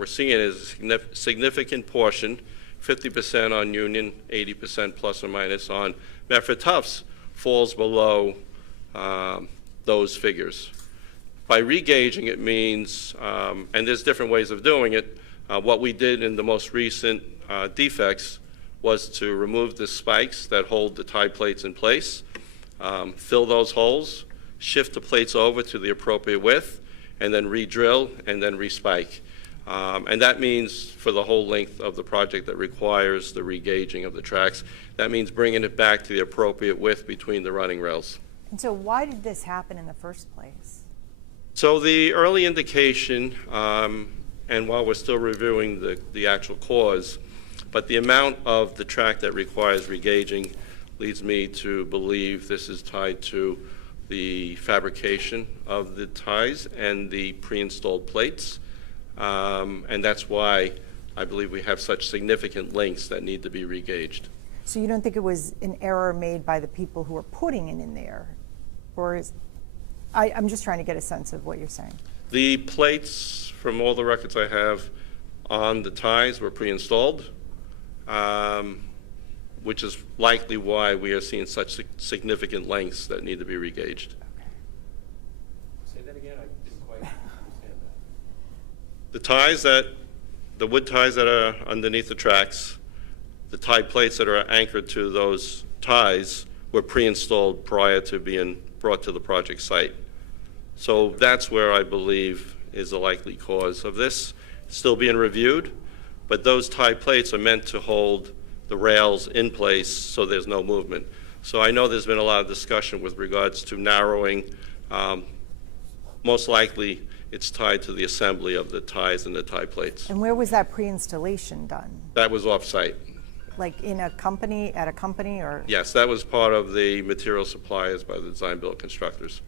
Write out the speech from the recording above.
we're seeing is a significant portion, 50% on Union, 80% plus or minus on Medford Tufts, falls below those figures. By regaging, it means, and there's different ways of doing it, what we did in the most recent defects was to remove the spikes that hold the tie plates in place, fill those holes, shift the plates over to the appropriate width, and then re-drill and then re-spike. And that means for the whole length of the project that requires the regaging of the tracks, that means bringing it back to the appropriate width between the running rails. And so why did this happen in the first place? So the early indication, and while we're still reviewing the actual cause, but the amount of the track that requires regaging leads me to believe this is tied to the fabrication of the ties and the pre-installed plates. And that's why I believe we have such significant lengths that need to be regaged. So you don't think it was an error made by the people who are putting it in there? Or is, I'm just trying to get a sense of what you're saying. The plates, from all the records I have on the ties, were pre-installed, which is likely why we are seeing such significant lengths that need to be regaged. Say that again, I didn't quite understand that. The wood ties that are underneath the tracks, the tie plates that are anchored to those ties were pre-installed prior to being brought to the project site. So that's where I believe is the likely cause of this. It's still being reviewed, but those tie plates are meant to hold the rails in place so there's no movement. So I know there's been a lot of discussion with regards to narrowing. Most likely it's tied to the assembly of the ties and the tie plates. And where was that pre-installation done? That was off-site. Like in a company, at a company, or? Yes, that was part of the material suppliers by the design-build constructors.